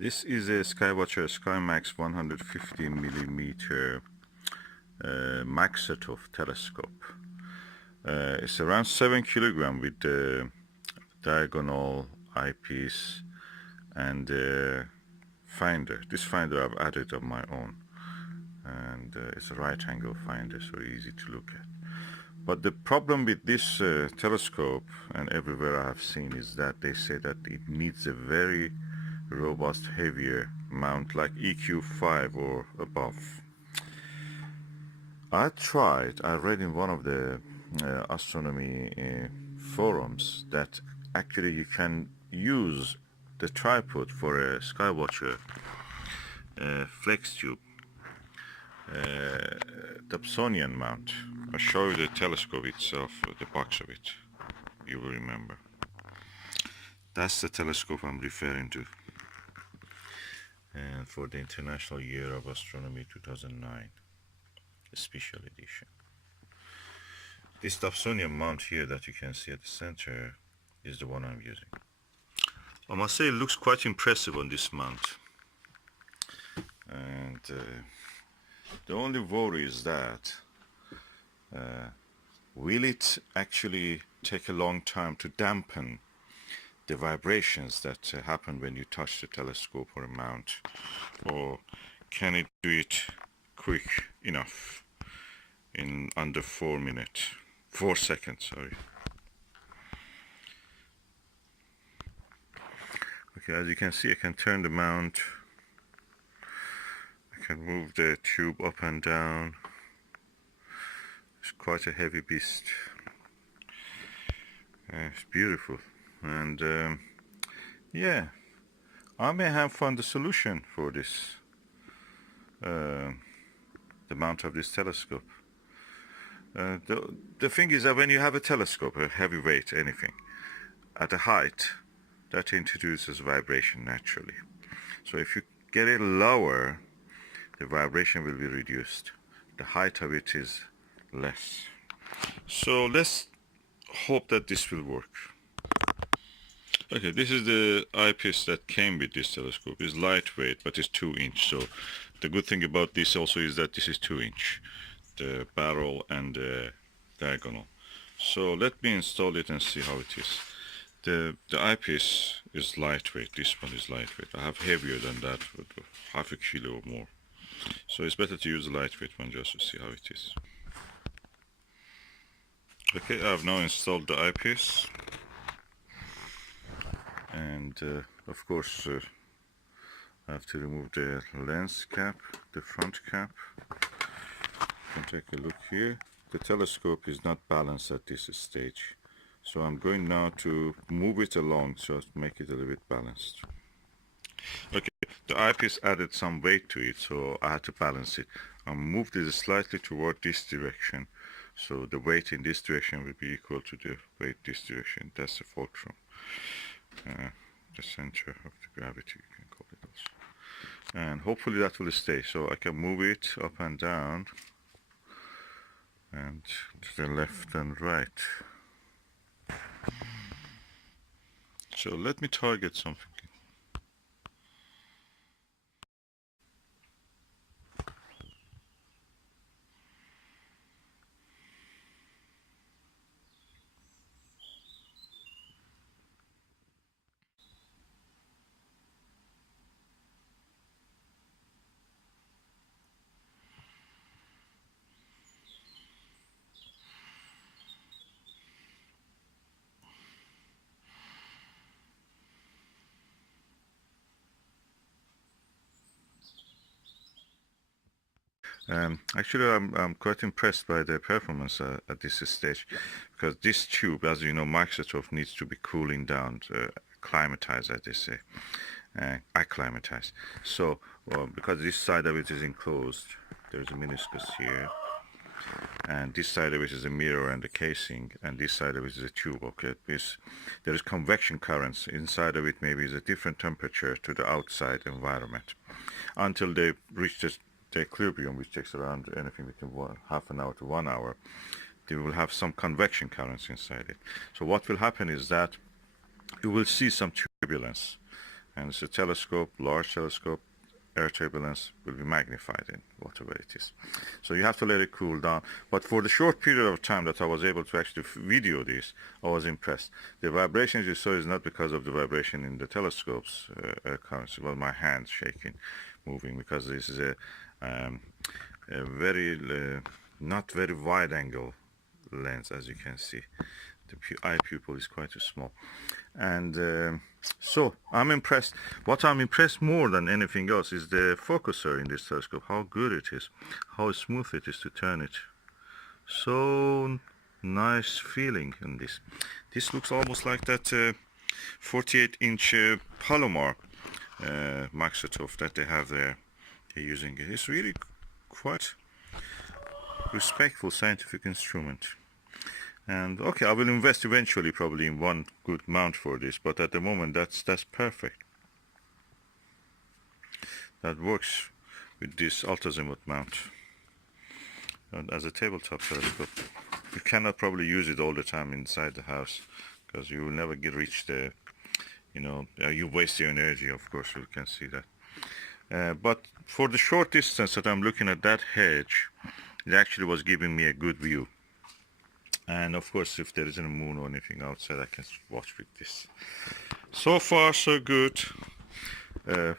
This is a Skywatcher Skymax 150mm Maksutov telescope. It's around 7 kilograms with diagonal eyepiece and finder. This finder I've added on my own, and it's a right angle finder, so easy to look at. But the problem with this telescope, and everywhere I have seen, is that they say that it needs a very robust, heavier mount like EQ5 or above. I read in one of the astronomy forums that actually you can use the tripod for a Skywatcher FlexTube Dobsonian mount. I'll show you the telescope itself, the box of it. You will remember. That's the telescope I'm referring to. And for the International Year of Astronomy 2009, a special edition. This Dobsonian mount here that you can see at the center is the one I'm using. I must say it looks quite impressive on this mount. And the only worry is that will it actually take a long time to dampen the vibrations that happen when you touch the telescope or a mount, or can it do it quick enough in under 4 seconds, sorry. Okay, as you can see, I can turn the mount, I can move the tube up and down. It's quite a heavy beast. It's beautiful. And yeah, I may have found the solution for this, the mount of this telescope. The thing is that when you have a telescope, a heavy weight, anything, at a height, that introduces vibration naturally. So if you get it lower, the vibration will be reduced. The height of it is less. So let's hope that this will work. Okay, this is the eyepiece that came with this telescope. It's lightweight, but it's 2-inch. So the good thing about this also is that this is 2-inch, the barrel and the diagonal. So let me install it and see how it is. The eyepiece is lightweight. This one is lightweight. I have heavier than that, with half a kilo or more. So it's better to use a lightweight one just to see how it is. Okay, I've now installed the eyepiece. And of course I have to remove the lens cap, the front cap. You can take a look here. The telescope is not balanced at this stage, so I'm going now to move it along so as to make it a little bit balanced. Okay, the eyepiece added some weight to it, so I had to balance it. I moved it slightly toward this direction, so the weight in this direction will be equal to the weight this direction. That's the fulcrum. The center of the gravity, you can call it also. And hopefully that will stay, so I can move it up and down and to the left and right. So let me target something. Actually, I'm quite impressed by the performance at this stage, because this tube, as you know, Maksutov needs to be cooling down, climatized, as they say, acclimatized. So, because this side of it is enclosed, there's a meniscus here, and this side of it is a mirror and the casing, and this side of it is a tube. Okay, there is convection currents inside of it. Maybe is a different temperature to the outside environment until they reach the equilibrium, which takes around anything between half an hour to 1 hour. They will have some convection currents inside it. So what will happen is that you will see some turbulence, And it's a telescope, large telescope. Air turbulence will be magnified in whatever it is. So you have to let it cool down. But for the short period of time that I was able to actually video this, I was impressed. The vibrations you saw is not because of the vibration in the telescope's currency. Well, my hand shaking, moving, because this is a very not very wide angle lens, as you can see. The eye pupil is quite small, and so I'm impressed. What I'm impressed more than anything else is the focuser in this telescope, how good it is, how smooth it is to turn it. So nice feeling in this. This looks almost like that 48-inch Palomar Maksutov that they have there. They're using it. It's really quite respectful scientific instrument. And okay, I will invest eventually probably in one good mount for this, but at the moment that's perfect. That works with this ultra-azimuth mount. And as a tabletop telescope, you cannot probably use it all the time inside the house, because you will never reach the, you waste your energy, of course, you can see that. But for the short distance that I'm looking at that hedge, it actually was giving me a good view. And of course, if there isn't a moon or anything outside, I can watch with this. So far, so good.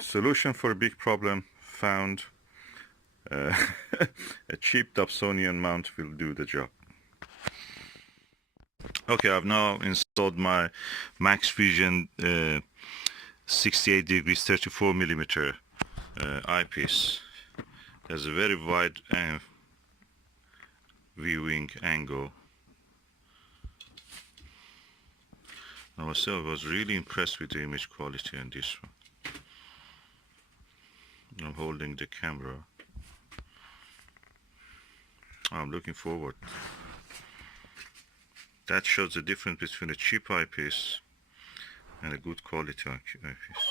Solution for a big problem found. A cheap Dobsonian mount will do the job. Okay, I've now installed my Maxvision 68 degrees 34 millimeter eyepiece. There's a very wide viewing angle. I was really impressed with the image quality on this one. I'm holding the camera. I'm looking forward. That shows the difference between a cheap eyepiece and a good quality eyepiece.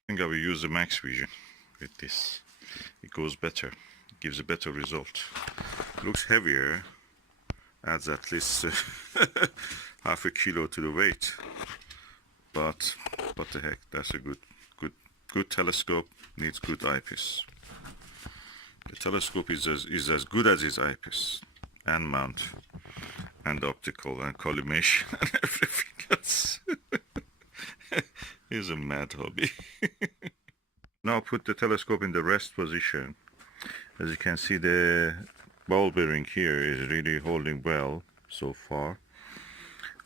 I think I will use the Maxvision with this. It goes better. It gives a better result. Looks heavier. Adds at least half a kilo to the weight. But what the heck? That's a good telescope. Needs good eyepiece. The telescope is as good as its eyepiece and mount and optical and collimation and everything else. It's a mad hobby. Now put the telescope in the rest position. As you can see, the ball bearing here is really holding well so far,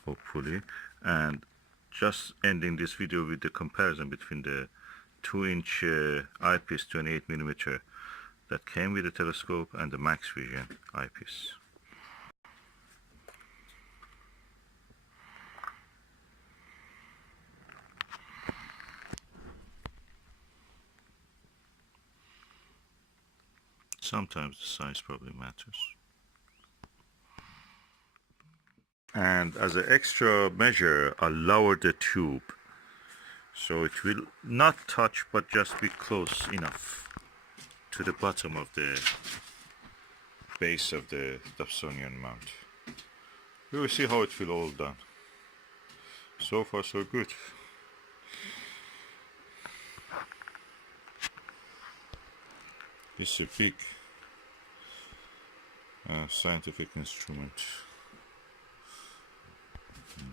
hopefully. And just ending this video with the comparison between the 2-inch eyepiece 28mm that came with the telescope and the Maxvision eyepiece. Sometimes the size probably matters. And as an extra measure, I lowered the tube so it will not touch but just be close enough to the bottom of the base of the Dobsonian mount. We will see how it will all done. So far so good. It's a big scientific instrument.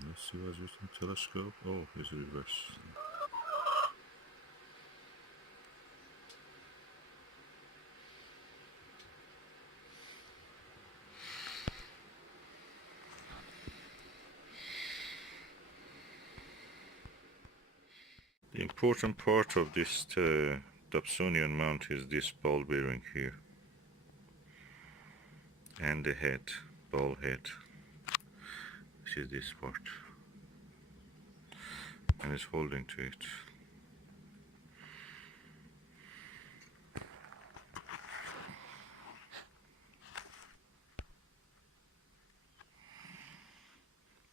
Let's see what's using telescope. Oh, it's reverse. The important part of this Dobsonian mount is this ball bearing here and the head, ball head. This is this part and it's holding to it.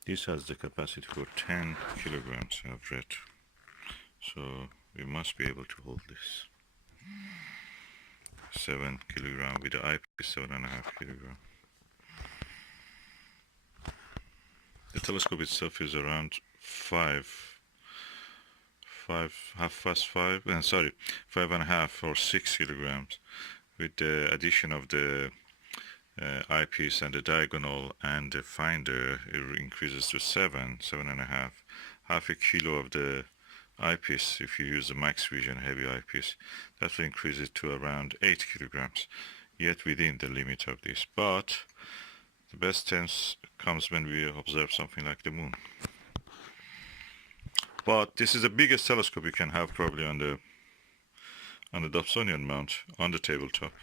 This has the capacity for 10 kilograms, I've read. So we must be able to hold this. 7 kilogram with the eyepiece, 7.5 kilogram. The telescope itself is around 5.5 or 6 kilograms. With the addition of the eyepiece and the diagonal and the finder, it increases to 7.5. Half a kilo of the eyepiece, if you use the Maxvision heavy eyepiece, that will increase it to around 8 kilograms, yet within the limit of this. But the best chance comes when we observe something like the moon. But this is the biggest telescope you can have probably on the Dobsonian mount on the tabletop.